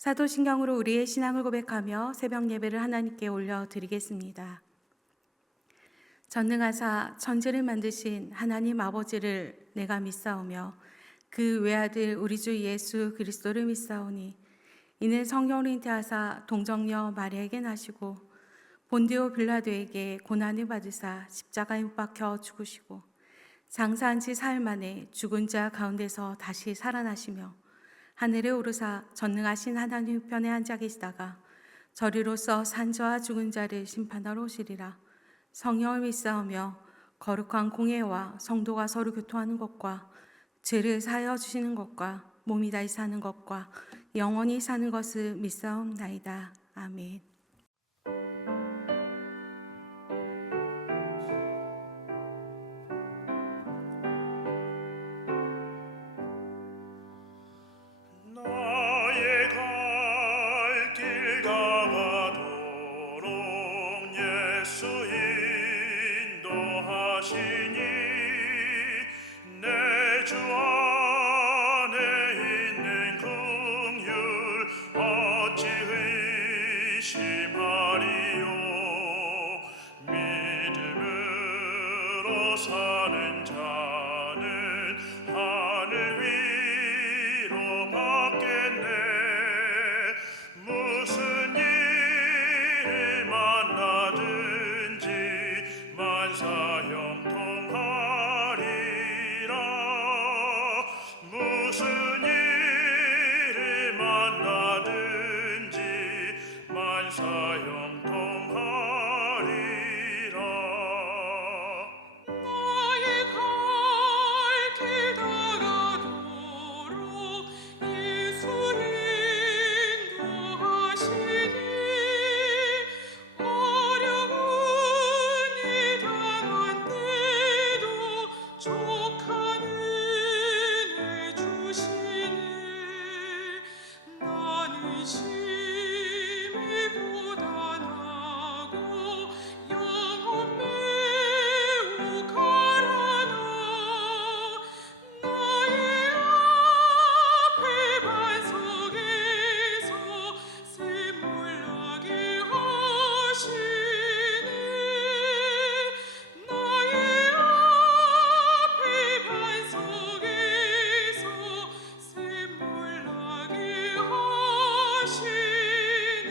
사도신경으로 우리의 신앙을 고백하며 새벽 예배를 하나님께 올려드리겠습니다. 전능하사 천지를 만드신 하나님 아버지를 내가 믿사오며 그 외아들 우리 주 예수 그리스도를 믿사오니 이는 성령으로 잉태하사 동정녀 마리아에게 나시고 본디오 빌라도에게 고난을 받으사 십자가에 못 박혀 죽으시고 장사한 지 사흘 만에 죽은 자 가운데서 다시 살아나시며 하늘에 오르사 전능하신 하나님 우편에 앉아 계시다가 저리로서 산자와 죽은 자를 심판하러 오시리라. 성령을 믿사오며 거룩한 공예와 성도가 서로 교통하는 것과 죄를 사하여 주시는 것과 몸이 다시 사는 것과 영원히 사는 것을 믿사옵나이다. 아멘. 나의 갈 길 다가도록 예수 인도하시니 내 주 안에 있는 긍휼 어찌 의심하리요. 믿음으로 사는 자는 하늘 위로 받겠네. 무슨 일을 만나든지 만사형통하리라. 무슨 일을 만나든지 만사형통하리라. 나의 갈 길 다가도록 예수 인도하시니 어려운 일 당한 때도 족한 은혜 주시니 나는 심히 고단하고 영혼 매우 가라나. 나의 앞에 반석에서 샘물나게 하시네. 나의 앞에 반석에서 샘물나게 하시네.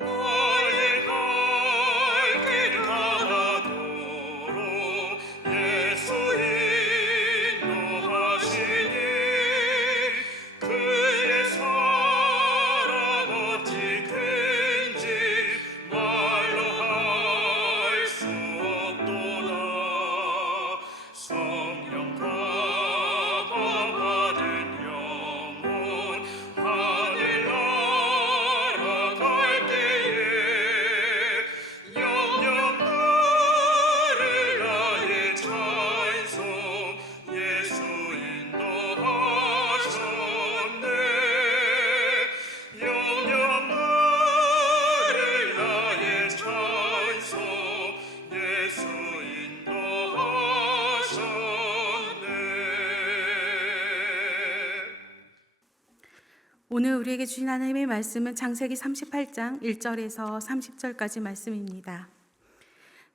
나의 갈 길 다가도록 예수 인도하시니 그의 사랑 어찌 큰지 말로 할 수 없도다. 성령 감화 받은 영혼 하늘 날아갈 때에 영영 들을 나의 찬송 예수 인도하셨네. 영영 들을 나의 찬송 예수 인도하셨네. 오늘 우리에게 주신 하나님의 말씀은 창세기 38장 1절에서 30절까지 말씀입니다.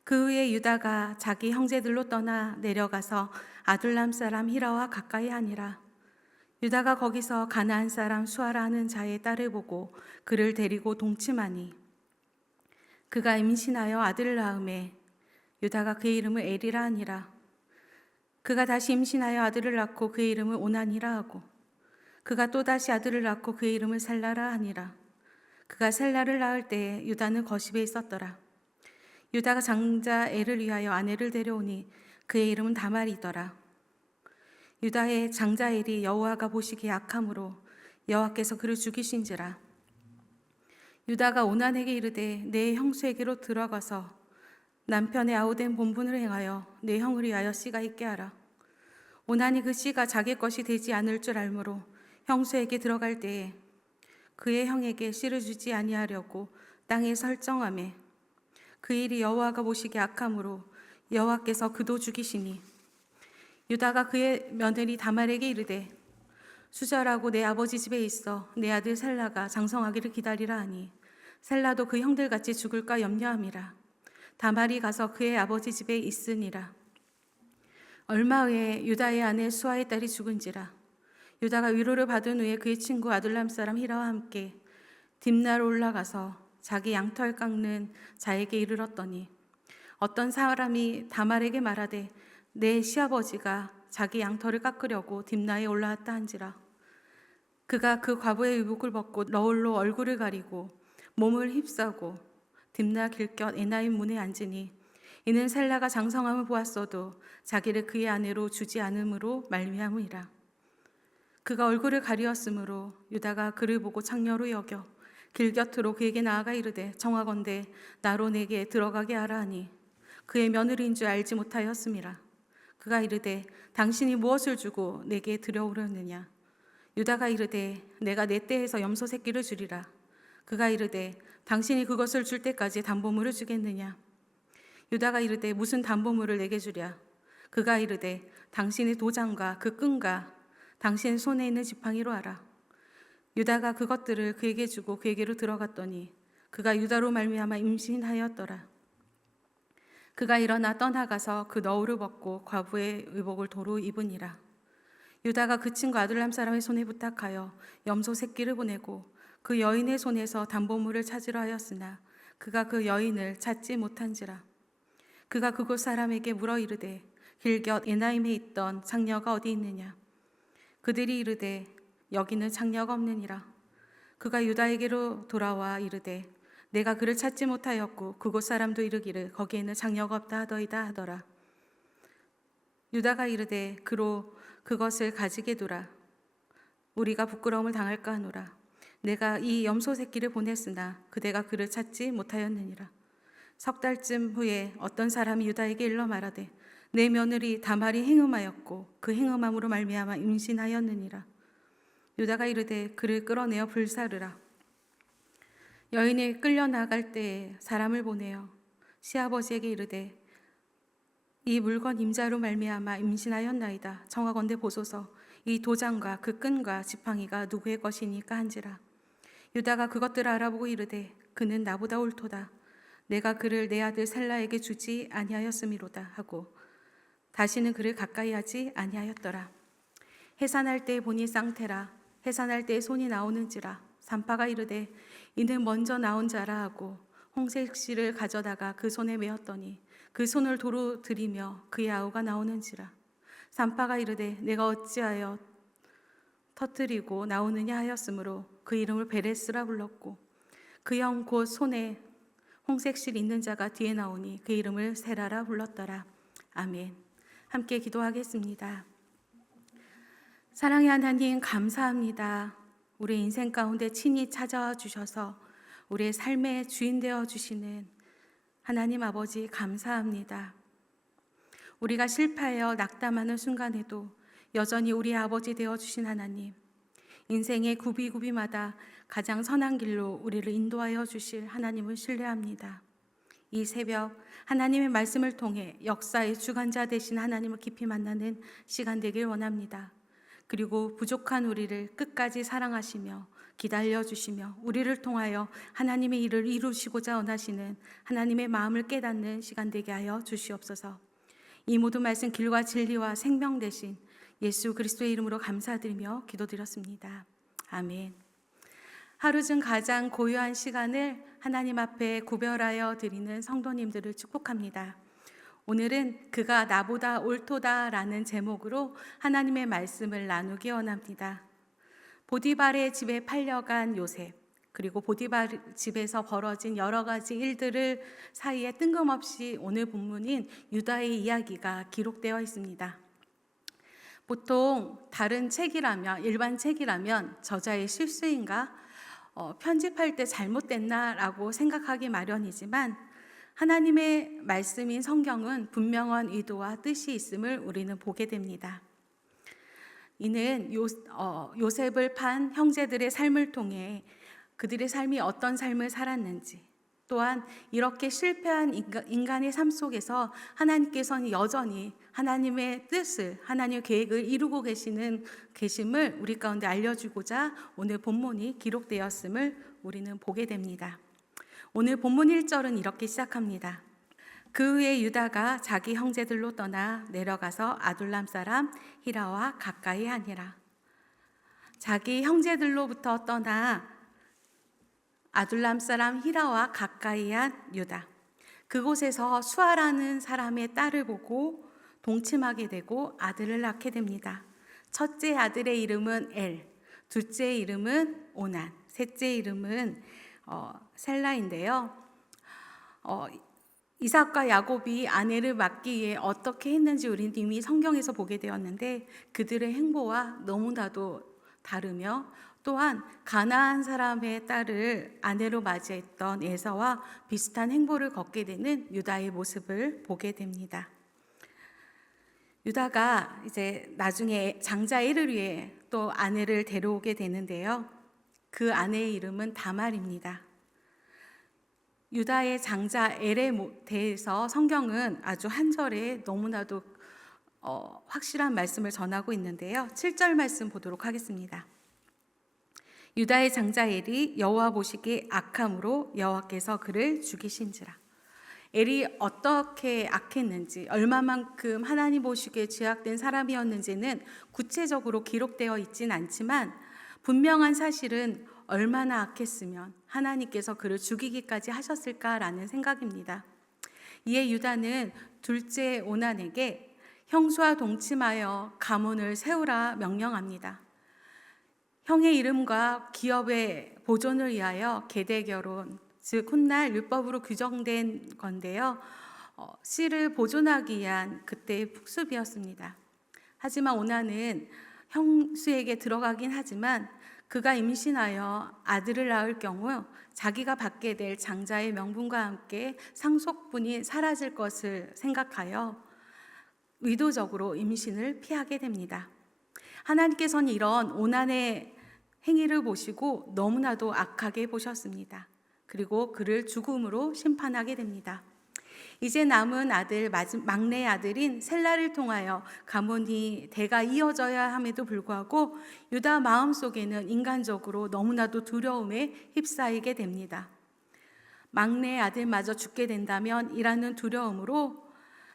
그 후에 유다가 자기 형제들로 떠나 내려가서 아둘람 사람 히라와 가까이 하니라. 유다가 거기서 가나안 사람 수아라 하는 자의 딸을 보고 그를 데리고 동침하니 그가 임신하여 아들을 낳음에 유다가 그의 이름을 에리라 하니라. 그가 다시 임신하여 아들을 낳고 그의 이름을 오난이라 하고 그가 또다시 아들을 낳고 그의 이름을 살라라 하니라. 그가 살라를 낳을 때에 유다는 거십에 있었더라. 유다가 장자 엘을 위하여 아내를 데려오니 그의 이름은 다말이더라. 유다의 장자 엘이 여호와가 보시기에 악함으로 여호와께서 그를 죽이신지라. 유다가 오난에게 이르되 내 형수에게로 들어가서 남편의 아우된 본분을 행하여 내 형을 위하여 씨가 있게 하라. 오난이 그 씨가 자기 것이 되지 않을 줄 알므로 형수에게 들어갈 때에 그의 형에게 씨를 주지 아니하려고 땅에 설정하매 그 일이 여호와가 보시기에 악함으로 여호와께서 그도 죽이시니 유다가 그의 며느리 다말에게 이르되 수절하고 내 아버지 집에 있어 내 아들 셀라가 장성하기를 기다리라 하니 셀라도 그 형들같이 죽을까 염려함이라. 다말이 가서 그의 아버지 집에 있으니라. 얼마 후에 유다의 아내 수아의 딸이 죽은지라. 유다가 위로를 받은 후에 그의 친구 아둘람 사람 히라와 함께 딥나로 올라가서 자기 양털 깎는 자에게 이르렀더니 어떤 사람이 다말에게 말하되 내 시아버지가 자기 양털을 깎으려고 딥나에 올라왔다 한지라. 그가 그 과부의 의복을 벗고 너울로 얼굴을 가리고 몸을 휩싸고 딥나 길곁 에나임 문에 앉으니 이는 셀라가 장성함을 보았어도 자기를 그의 아내로 주지 않음으로 말미암으이라. 그가 얼굴을 가리었으므로 유다가 그를 보고 창녀로 여겨 길 곁으로 그에게 나아가 이르되 청하건대 나로 내게 들어가게 하라 하니 그의 며느리인 줄 알지 못하였음이라. 그가 이르되 당신이 무엇을 주고 내게 들여오렸느냐. 유다가 이르되 내가 내 떼에서 염소 새끼를 주리라. 그가 이르되 당신이 그것을 줄 때까지 담보물을 주겠느냐. 유다가 이르되 무슨 담보물을 내게 주랴. 그가 이르되 당신의 도장과 그 끈과 당신 손에 있는 지팡이로 하라. 유다가 그것들을 그에게 주고 그에게로 들어갔더니 그가 유다로 말미암아 임신하였더라. 그가 일어나 떠나가서 그 너울을 벗고 과부의 의복을 도로 입으니라. 유다가 그 친구 아둘람 사람의 손에 부탁하여 염소 새끼를 보내고 그 여인의 손에서 담보물을 찾으려 하였으나 그가 그 여인을 찾지 못한지라. 그가 그곳 사람에게 물어 이르되 길곁 에나임에 있던 장녀가 어디 있느냐. 그들이 이르되 여기는 장녀가 없느니라. 그가 유다에게로 돌아와 이르되 내가 그를 찾지 못하였고 그곳 사람도 이르기를 거기에는 장녀가 없다 하더이다 하더라. 유다가 이르되 그로 그것을 가지게 두라. 우리가 부끄러움을 당할까 하노라. 내가 이 염소 새끼를 보냈으나 그대가 그를 찾지 못하였느니라. 석 달쯤 후에 어떤 사람이 유다에게 일러 말하되 내 며느리 다말이 행음하였고 그 행음함으로 말미암아 임신하였느니라. 유다가 이르되 그를 끌어내어 불사르라. 여인이 끌려 나갈 때에 사람을 보내어 시아버지에게 이르되 이 물건 임자로 말미암아 임신하였나이다. 청하건대 보소서 이 도장과 그 끈과 지팡이가 누구의 것이니까 한지라. 유다가 그것들을 알아보고 이르되 그는 나보다 옳도다. 내가 그를 내 아들 셀라에게 주지 아니하였음이로다 하고 다시는 그를 가까이 하지 아니하였더라. 해산할 때에 보니 쌍태라. 해산할 때에 손이 나오는지라. 산파가 이르되 이는 먼저 나온 자라 하고 홍색 실을 가져다가 그 손에 메었더니 그 손을 도로 들이며 그의 아우가 나오는지라. 산파가 이르되 내가 어찌하여 터뜨리고 나오느냐 하였으므로 그 이름을 베레스라 불렀고 그 형 곧 손에 홍색 실 있는 자가 뒤에 나오니 그 이름을 세라라 불렀더라. 아멘. 함께 기도하겠습니다. 사랑의 하나님 감사합니다. 우리 인생 가운데 친히 찾아와 주셔서 우리의 삶의 주인 되어 주시는 하나님 아버지 감사합니다. 우리가 실패하여 낙담하는 순간에도 여전히 우리의 아버지 되어 주신 하나님, 인생의 구비구비마다 가장 선한 길로 우리를 인도하여 주실 하나님을 신뢰합니다. 이 새벽 하나님의 말씀을 통해 역사의 주관자 되신 하나님을 깊이 만나는 시간 되길 원합니다. 그리고 부족한 우리를 끝까지 사랑하시며 기다려주시며 우리를 통하여 하나님의 일을 이루시고자 원하시는 하나님의 마음을 깨닫는 시간 되게 하여 주시옵소서. 이 모든 말씀 길과 진리와 생명 되신 예수 그리스도의 이름으로 감사드리며 기도드렸습니다. 아멘. 하루 중 가장 고요한 시간을 하나님 앞에 구별하여 드리는 성도님들을 축복합니다. 오늘은 그가 나보다 옳도다라는 제목으로 하나님의 말씀을 나누기 원합니다. 보디발의 집에 팔려간 요셉, 그리고 보디발 집에서 벌어진 여러 가지 일들을 사이에 뜬금없이 오늘 본문인 유다의 이야기가 기록되어 있습니다. 보통 다른 책이라면, 일반 책이라면 저자의 실수인가? 편집할 때 잘못됐나라고 생각하기 마련이지만 하나님의 말씀인 성경은 분명한 의도와 뜻이 있음을 우리는 보게 됩니다. 이는 요셉을 판 형제들의 삶을 통해 그들의 삶이 어떤 삶을 살았는지, 또한 이렇게 실패한 인간의 삶 속에서 하나님께서는 여전히 하나님의 뜻을, 하나님의 계획을 이루고 계심을 우리 가운데 알려주고자 오늘 본문이 기록되었음을 우리는 보게 됩니다. 오늘 본문 1절은 이렇게 시작합니다. 그 후에 유다가 자기 형제들로 떠나 내려가서 아둘람 사람 히라와 가까이 하니라. 자기 형제들로부터 떠나 아둘람 사람 히라와 가까이 한 유다. 그곳에서 수아라는 사람의 딸을 보고 동침하게 되고 아들을 낳게 됩니다. 첫째 아들의 이름은 엘, 둘째 이름은 오난, 셋째 이름은 셀라인데요. 이삭과 야곱이 아내를 맡기 위해 어떻게 했는지 우리는 이미 성경에서 보게 되었는데 그들의 행보와 너무나도 다르며 또한 가나안 사람의 딸을 아내로 맞이했던 에서와 비슷한 행보를 걷게 되는 유다의 모습을 보게 됩니다. 유다가 이제 나중에 장자 엘을 위해 또 아내를 데려오게 되는데요. 그 아내의 이름은 다말입니다. 유다의 장자 엘에 대해서 성경은 아주 한 절에 너무나도 확실한 말씀을 전하고 있는데요. 7절 말씀 보도록 하겠습니다. 유다의 장자 엘이 여호와 보시기에 악함으로 여호와께서 그를 죽이신지라. 엘이 어떻게 악했는지, 얼마만큼 하나님 보시기에 죄악된 사람이었는지는 구체적으로 기록되어 있진 않지만 분명한 사실은 얼마나 악했으면 하나님께서 그를 죽이기까지 하셨을까라는 생각입니다. 이에 유다는 둘째 오난에게 형수와 동침하여 가문을 세우라 명령합니다. 형의 이름과 기업의 보존을 위하여 계대 결혼, 즉 훗날 율법으로 규정된 건데요. 씨를 보존하기 위한 그때의 풍습이었습니다. 하지만 오난은 형수에게 들어가긴 하지만 그가 임신하여 아들을 낳을 경우 자기가 받게 될 장자의 명분과 함께 상속분이 사라질 것을 생각하여 의도적으로 임신을 피하게 됩니다. 하나님께서는 이런 오난의 행위를 보시고 너무나도 악하게 보셨습니다. 그리고 그를 죽음으로 심판하게 됩니다. 이제 남은 아들, 막내 아들인 셀라를 통하여 가문이 대가 이어져야 함에도 불구하고 유다 마음속에는 인간적으로 너무나도 두려움에 휩싸이게 됩니다. 막내 아들마저 죽게 된다면 이라는 두려움으로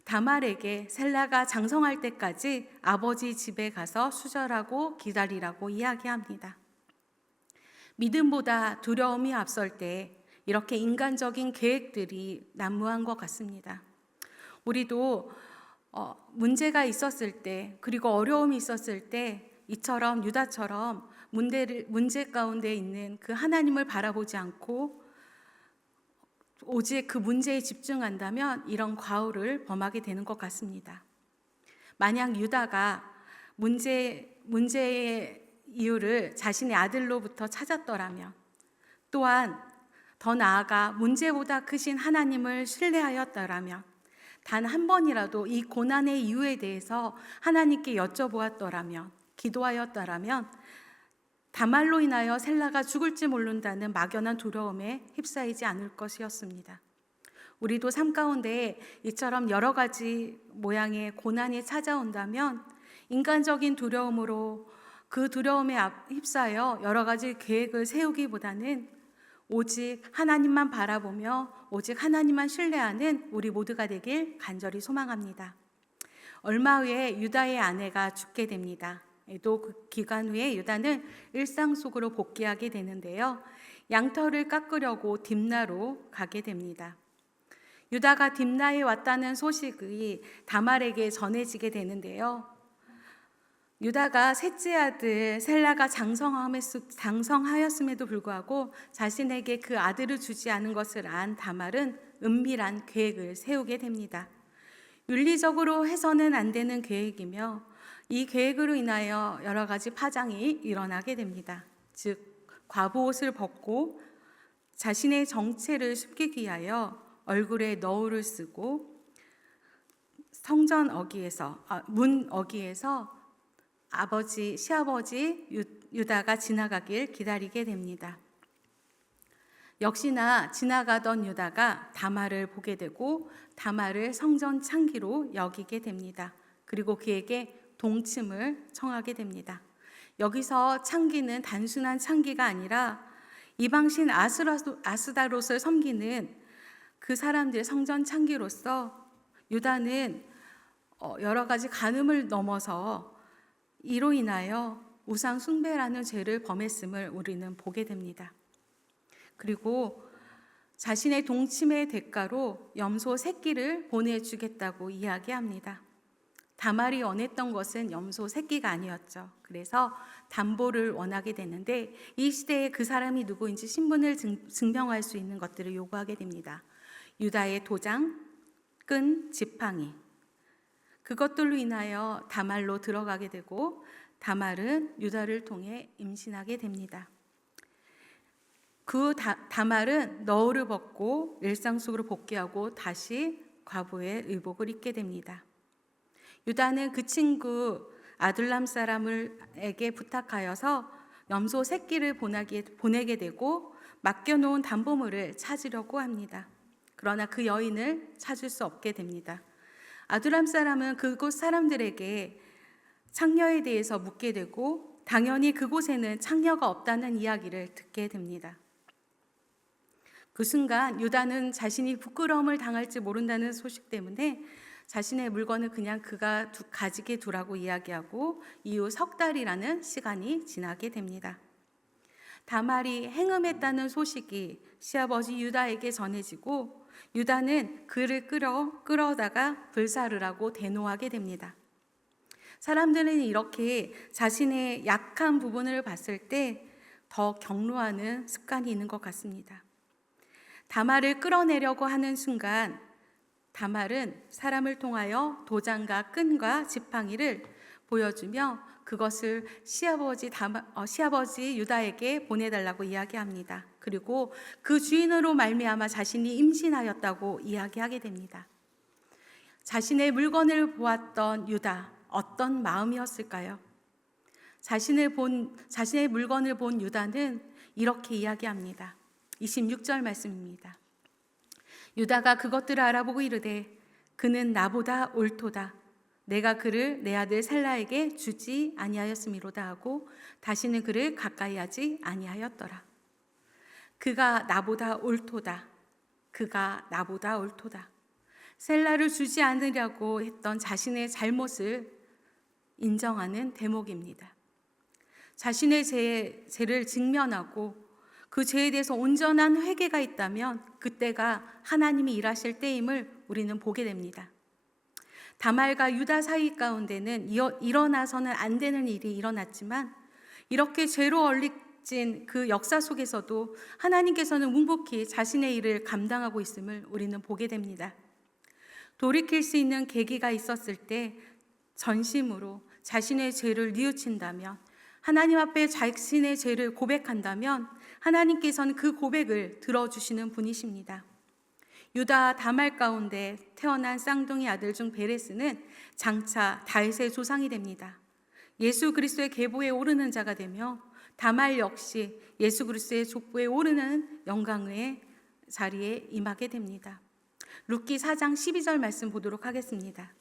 다말에게 셀라가 장성할 때까지 아버지 집에 가서 수절하고 기다리라고 이야기합니다. 믿음보다 두려움이 앞설 때 이렇게 인간적인 계획들이 난무한 것 같습니다. 우리도 문제가 있었을 때, 그리고 어려움이 있었을 때 이처럼 유다처럼 문제 가운데 있는 그 하나님을 바라보지 않고 오직 그 문제에 집중한다면 이런 과오를 범하게 되는 것 같습니다. 만약 유다가 문제의 이유를 자신의 아들로부터 찾았더라면, 또한 더 나아가 문제보다 크신 하나님을 신뢰하였더라면, 단 한 번이라도 이 고난의 이유에 대해서 하나님께 여쭤보았더라면, 기도하였더라면 다말로 인하여 셀라가 죽을지 모른다는 막연한 두려움에 휩싸이지 않을 것이었습니다. 우리도 삶 가운데 이처럼 여러 가지 모양의 고난이 찾아온다면 인간적인 두려움으로 그 두려움에 휩싸여 여러 가지 계획을 세우기보다는 오직 하나님만 바라보며 오직 하나님만 신뢰하는 우리 모두가 되길 간절히 소망합니다. 얼마 후에 유다의 아내가 죽게 됩니다. 또 그 기간 후에 유다는 일상 속으로 복귀하게 되는데요. 양털을 깎으려고 딥나로 가게 됩니다. 유다가 딥나에 왔다는 소식이 다말에게 전해지게 되는데요. 유다가 셋째 아들 셀라가 장성하였음에도 불구하고 자신에게 그 아들을 주지 않은 것을 안 다말은 은밀한 계획을 세우게 됩니다. 윤리적으로 해서는 안 되는 계획이며 이 계획으로 인하여 여러 가지 파장이 일어나게 됩니다. 즉 과부옷을 벗고 자신의 정체를 숨기기 위하여 얼굴에 너울을 쓰고 문 어귀에서 시아버지 유다가 지나가길 기다리게 됩니다. 역시나 지나가던 유다가 다말을 보게 되고 다말을 성전 창기로 여기게 됩니다. 그리고 그에게 동침을 청하게 됩니다. 여기서 창기는 단순한 창기가 아니라 이방신 아스다롯을 섬기는 그 사람들의 성전 창기로서 유다는 여러 가지 간음을 넘어서 이로 인하여 우상 숭배라는 죄를 범했음을 우리는 보게 됩니다. 그리고 자신의 동침의 대가로 염소 새끼를 보내주겠다고 이야기합니다. 다말이 원했던 것은 염소 새끼가 아니었죠. 그래서 담보를 원하게 되는데 이 시대에 그 사람이 누구인지 신분을 증명할 수 있는 것들을 요구하게 됩니다. 유다의 도장, 끈, 지팡이. 그것들로 인하여 다말로 들어가게 되고 다말은 유다를 통해 임신하게 됩니다. 그 다말은 너울을 벗고 일상 속으로 복귀하고 다시 과부의 의복을 입게 됩니다. 유다는 그 친구 아둘람 사람에게 부탁하여서 염소 새끼를 보내게 되고 맡겨놓은 담보물을 찾으려고 합니다. 그러나 그 여인을 찾을 수 없게 됩니다. 아둘람 사람은 그곳 사람들에게 창녀에 대해서 묻게 되고 당연히 그곳에는 창녀가 없다는 이야기를 듣게 됩니다. 그 순간 유다는 자신이 부끄러움을 당할지 모른다는 소식 때문에 자신의 물건을 그냥 그가 가지게 두라고 이야기하고 이후 석 달이라는 시간이 지나게 됩니다. 다말이 행음했다는 소식이 시아버지 유다에게 전해지고 유다는 그를 끌어다가 불사르라고 대노하게 됩니다. 사람들은 이렇게 자신의 약한 부분을 봤을 때 더 경로하는 습관이 있는 것 같습니다. 다말을 끌어내려고 하는 순간 다말은 사람을 통하여 도장과 끈과 지팡이를 보여주며 그것을 시아버지 유다에게 보내달라고 이야기합니다. 그리고 그 주인으로 말미암아 자신이 임신하였다고 이야기하게 됩니다. 자신의 물건을 보았던 유다, 어떤 마음이었을까요? 자신의 물건을 본 유다는 이렇게 이야기합니다. 26절 말씀입니다. 유다가 그것들을 알아보고 이르되 그는 나보다 옳도다. 내가 그를 내 아들 셀라에게 주지 아니하였음이로다 하고 다시는 그를 가까이 하지 아니하였더라. 그가 나보다 옳도다. 그가 나보다 옳도다. 셀라를 주지 않으려고 했던 자신의 잘못을 인정하는 대목입니다. 자신의 죄를 직면하고 그 죄에 대해서 온전한 회개가 있다면 그때가 하나님이 일하실 때임을 우리는 보게 됩니다. 다말과 유다 사이 가운데는 일어나서는 안 되는 일이 일어났지만 이렇게 죄로 얼룩진 그 역사 속에서도 하나님께서는 묵묵히 자신의 일을 감당하고 있음을 우리는 보게 됩니다. 돌이킬 수 있는 계기가 있었을 때 전심으로 자신의 죄를 뉘우친다면 하나님 앞에 자신의 죄를 고백한다면 하나님께서는 그 고백을 들어주시는 분이십니다. 유다 다말 가운데 태어난 쌍둥이 아들 중 베레스는 장차 다윗의 조상이 됩니다. 예수 그리스도의 계보에 오르는 자가 되며 다말 역시 예수 그리스도의 족보에 오르는 영광의 자리에 임하게 됩니다. 룻기 4장 12절 말씀 보도록 하겠습니다.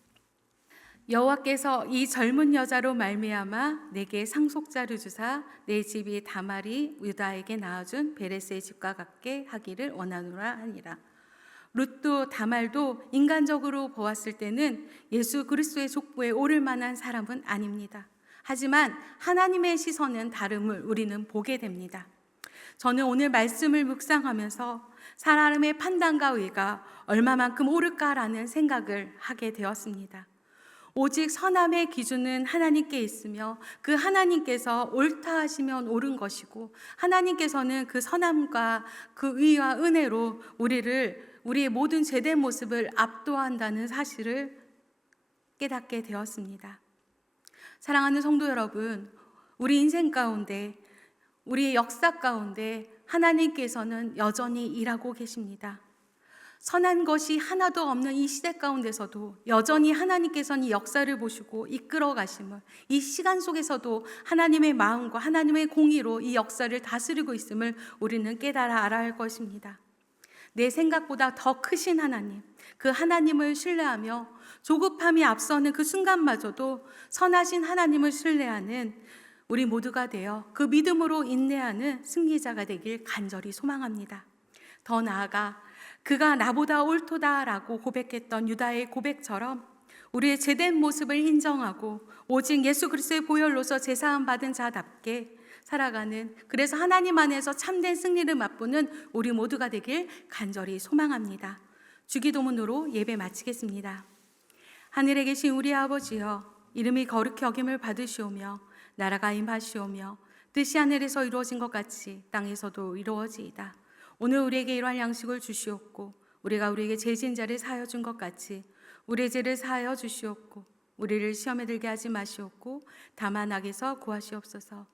여호와께서 이 젊은 여자로 말미암아 내게 상속자를 주사 내 집이 다말이 유다에게 낳아준 베레스의 집과 같게 하기를 원하노라 하니라. 룻도 다말도 인간적으로 보았을 때는 예수 그리스도의 족보에 오를 만한 사람은 아닙니다. 하지만 하나님의 시선은 다름을 우리는 보게 됩니다. 저는 오늘 말씀을 묵상하면서 사람의 판단과 의가 얼마만큼 옳을까라는 생각을 하게 되었습니다. 오직 선함의 기준은 하나님께 있으며 그 하나님께서 옳다 하시면 옳은 것이고 하나님께서는 그 선함과 그 의와 은혜로 우리의 모든 죄된 모습을 압도한다는 사실을 깨닫게 되었습니다. 사랑하는 성도 여러분, 우리 인생 가운데 우리의 역사 가운데 하나님께서는 여전히 일하고 계십니다. 선한 것이 하나도 없는 이 시대 가운데서도 여전히 하나님께서는 이 역사를 보시고 이끌어 가심을, 이 시간 속에서도 하나님의 마음과 하나님의 공의로 이 역사를 다스리고 있음을 우리는 깨달아 알아야 할 것입니다. 내 생각보다 더 크신 하나님, 그 하나님을 신뢰하며 조급함이 앞서는 그 순간마저도 선하신 하나님을 신뢰하는 우리 모두가 되어 그 믿음으로 인내하는 승리자가 되길 간절히 소망합니다. 더 나아가 그가 나보다 옳도다라고 고백했던 유다의 고백처럼 우리의 제된 모습을 인정하고 오직 예수 그리스도의 보혈로서 제사함 받은 자답게 살아가는, 그래서 하나님 안에서 참된 승리를 맛보는 우리 모두가 되길 간절히 소망합니다. 주기도문으로 예배 마치겠습니다. 하늘에 계신 우리 아버지여, 이름이 거룩히 여김을 받으시오며 나라가 임하시오며 뜻이 하늘에서 이루어진 것 같이 땅에서도 이루어지이다. 오늘 우리에게 일할 양식을 주시옵고 우리가 우리에게 죄 지은 자를 사하여 준 것 같이 우리의 죄를 사하여 주시옵고 우리를 시험에 들게 하지 마시옵고 다만 악에서 구하시옵소서.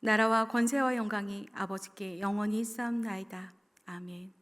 나라와 권세와 영광이 아버지께 영원히 있사옵나이다. 아멘.